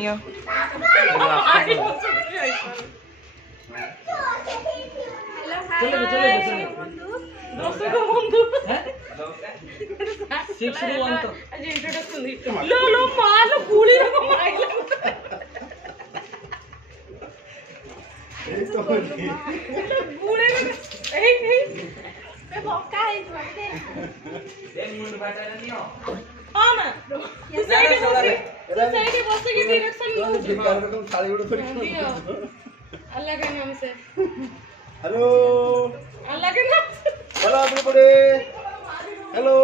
Neo दर्शक बंधु 6 तो आज इंट्रोडक्शन लो लो माल गुली रो माइला ए तो गुली ए बक्का है बाटे एक मिनट बाटा नियो हां ना तू साइड बस के डायरेक्शन लो रकम थाली उड़ दियो अल्लाह के नाम से हेलो अल्लाह के नाम से हेलो एवरीबॉडी हेलो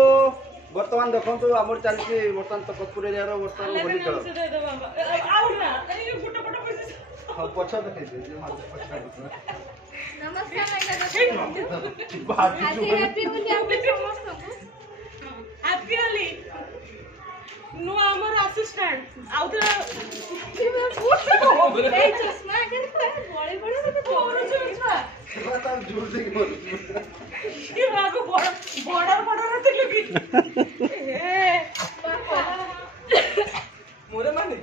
वर्तमान देखो तो आमर चलती वर्तमान तो कपूर एरिया वर्तमान होली खेल से दे दो बाबा आउ ना अरे फोटो फोटो पैसे हां पछा देखै दे जे माल पछा नमस्कार मैं बाकी हैप्पी होली आप समस्त को हैप्पी होली नो आमर असिस्टेंट आउ तो ए चश्मा के बड़े बड़े तो बड़े चश्मा बता जोर से बोल ये बाबू बॉर्डर बॉर्डर रहते लोग ए मोरे माने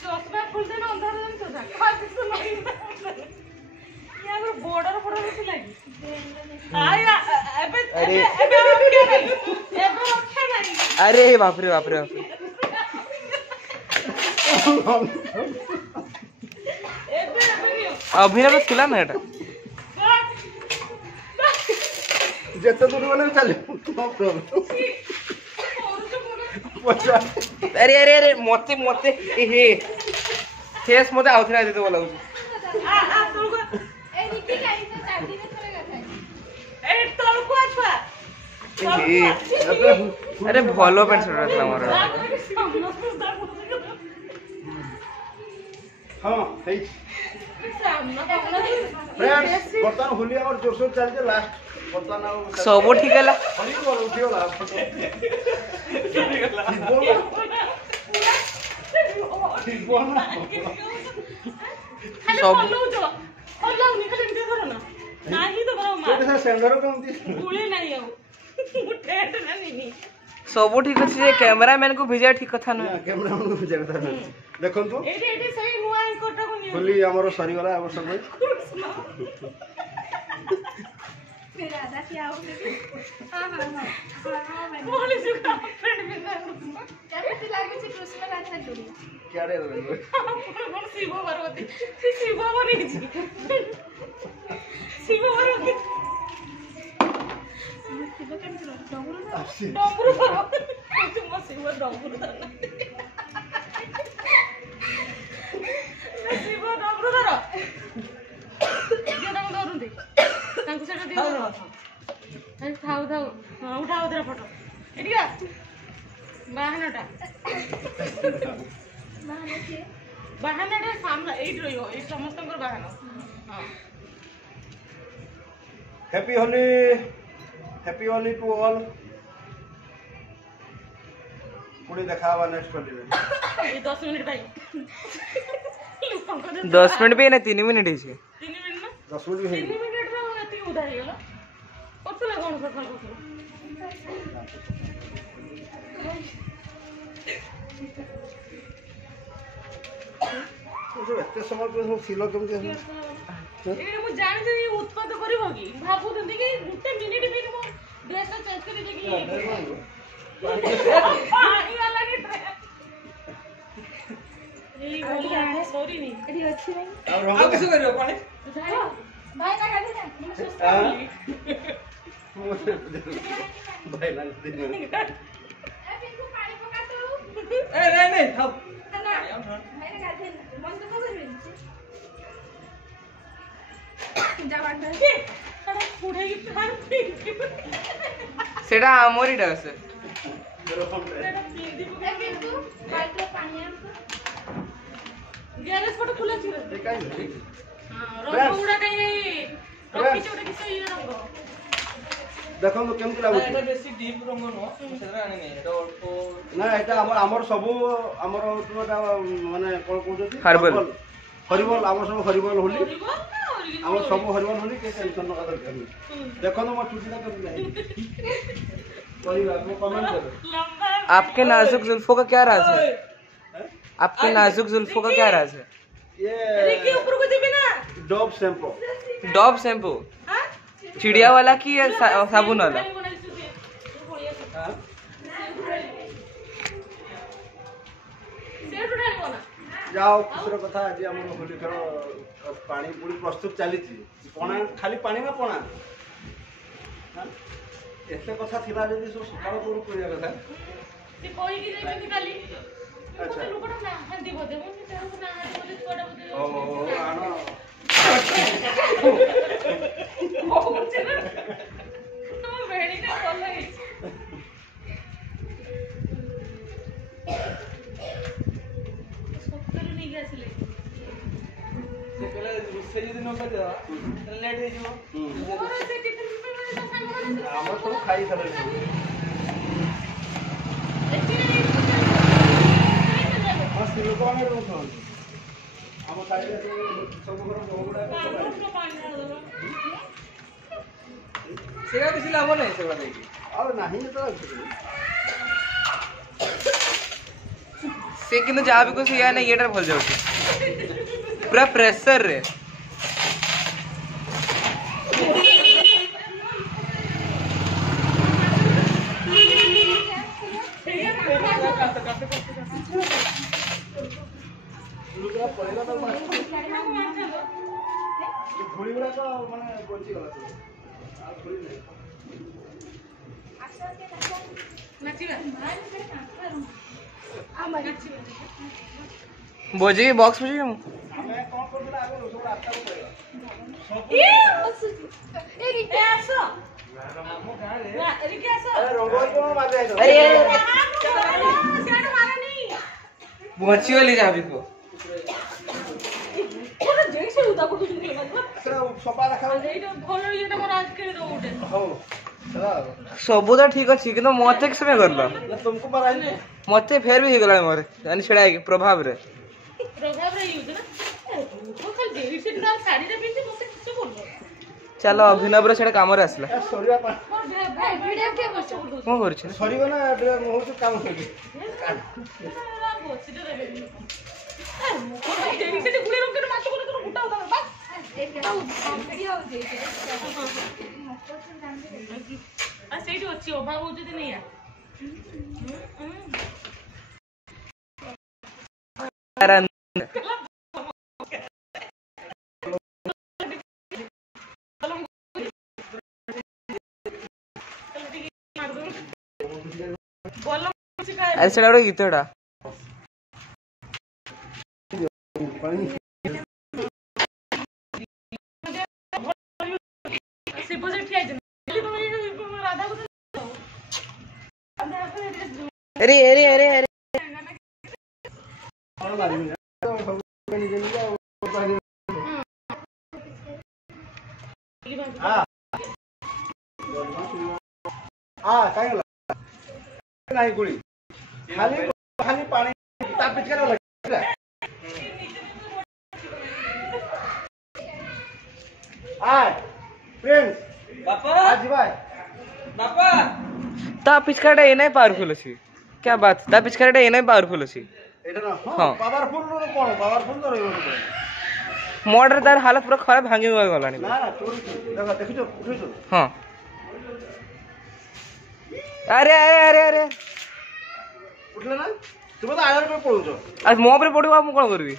चश्मा खुलते ना अंधार में तो था खास तो नहीं यार बॉर्डर बॉर्डर रहते लगी आया अबे रखा नहीं अरे बाप रे अभिनव थिला ना एटा जते दूर वाले चले नो प्रॉब्लम पछा अरे अरे अरे मते मते ए फेस मते आउथरा देते बोला आ तुमको ए निकी काई से शादी में चलेगा था ए तुमको अच्छा अरे भलो पेंट शर्ट रहला मोर हां हे फ्रेंड्स वर्तमान होली और जोर से चलते लास्ट वर्तमान सब ठीक है ला हनी को उठियो ला ठीक बोल ना सब अल्लाह निकल इनके करो ना नहीं तो बड़ा मार छोटे से सेंडर कम दी गुले नहीं हो उठेट ना नहीं सब ठीक अछि जे कैमरामैन को भेजा ठीक कथा ना कैमरामैन को भेजा कथा ना देखन तो एडी सही नुआ कोटा को नहीं होली हमरो सरी वाला अब सब फिर आधा क्या हो हां मैं बोले जो फ्रेंड में क्या पता लागे से कृष्ण राधा जोड़ी क्या रे कौन शिव पार्वती शिव बनी शिव पार्वती शिव केन डमरू तुम शिव डमरू शिव डमरू धर ये दाम धरु दे तांको सेटा दियो अरे थाउ थाउ हां उठाओ तेरा फोटो एडिया बाहनटा बाहनटा सामने एट रहियो ए समस्तकर बाहन हां हैप्पी होली टू ऑल पुणी देखा हुआ नेक्स्ट होली में ये 10 मिनट भाई 10 मिनट भी ना 3 मिनट ही छे 3 मिनट ना 10 मिनट भी 3 मिनट रे एती उधार गेला कतला कोन सफा करतो जो एते समय पे सिलो केमते ए मु जानि जे उत्पाद करिवो की भाबु दंदी कि गुटे मिनिट भी मो ड्रेस चेंज करि दे की पानी वाला की ए बोलिया सॉरी नहीं एडी अच्छी नहीं अब किसे करियो पानी भाई ना खाते ना सस्ता भाई ना दे ए पिंकू पानी पका तो ए नहीं थाओ ना भाई ना खाते मन तो कर जा बांटा के अरे पुढे की थार पिंकू सेटा आमोरी डस पिंकू बाल्टी पानी गैरेज फोटो खुला छिरे काई हां रंग उडा कहीं रखी छोटे किसे ये रंग देखो तो केमते लागो एटा बेसी डीप रंग नो सेरा आने नहीं एटा तो ना एटा हमर सब हमर तुमटा माने कोन कहजोती हर्बल हरिबल हमर सब हरिबल होली ओरिजिनल हमर सब हरिबल होली के टेंशन न कर देखो तो मोर छुट्टी ना कर नहीं कोई बात नहीं, कमेंट करो। लंबा आपके नाजुक जुल्फों का क्या राज है? आपके नाजुक जुल्फों का क्या राज है? रिकी ये ऊपर को देबे ना डॉब शैम्पू। डॉब शैम्पू हां चिड़िया वाला की या साबुन वाला? हाँ? सेट उठाई कोना जाओ खुशर कथा आज आम होली खेल पानी पूरी प्रस्तुत चली पणा खाली पानी ना पणा हाँ? एते कथा थिला जदि सब सकाळ पूर्व करिया कथा से कोई की जाई काली अच्छा। लोकटा ना हंदी बोदे मु तेरे को ना हंदी बोदे छोटा बोदे ओ आनो तुम भेड़ी ने बोल रही सत्तर नहीं गया सिले से पहले से यदि न कर दे लेट हे जो और से टिफिन में तो सांग आम सब खाई सारे मस्त लोक आमे रहउछन हम साइड सब घर बहुगुडा सेगा किसी लाभ नहीं सेगा देखी और नहीं तो से किंतु जहाँ भी कुछ या नहीं ये डर भूल जाओ पूरा प्रेशर रे लुकरा पड़ेगा तो धूली गुड़ा तो माने बची गला तो आ धूली नहीं बोझे बॉक्स बोझे हम हमें कौन कर दिला आगे सब रास्ता को पड़ेगा अरे रंगोली को मार दे अरे बची वाली जहाँ भी को सपा रखा हो चला सब तो ठीक अच्छी कि मत समय कर तुमको पता है मत फेर भी गला मोर जानी छड़ा प्रभाव रे चलो अभिनव रे छड़ा काम रे आसला सरिया पा कौन कर सरियो ना बहुत काम कर ସେଇଠି ଅଛି ଅଭାବ ହଉଛି ଯଦି ନେଇ अरे छड़ा गोटे गीतटा अरे अरे अरे अरे नहीं गुड़ी खाली खाली पानी ताप पिचकार लगे फ्रेंड्स बापा आज भाई बापा ता पिचकाटा ए नहीं पावरफुल अछि क्या बात ता पिचकाटा ए नहीं पावरफुल अछि एटा ना हां पावरफुल रो कोन पावरफुल तो रहबो मोटर तार हालत पूरा खराब भांगी हुआ गलानी ना ना चोरी देखो देखियो उठियो हां अरे अरे अरे अरे उठले ना तुम तो आयर पे पळुछो आज मो पर पड़िबा मु कोन करबी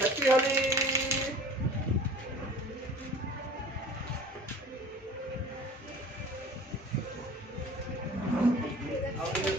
हैप्पी होली अब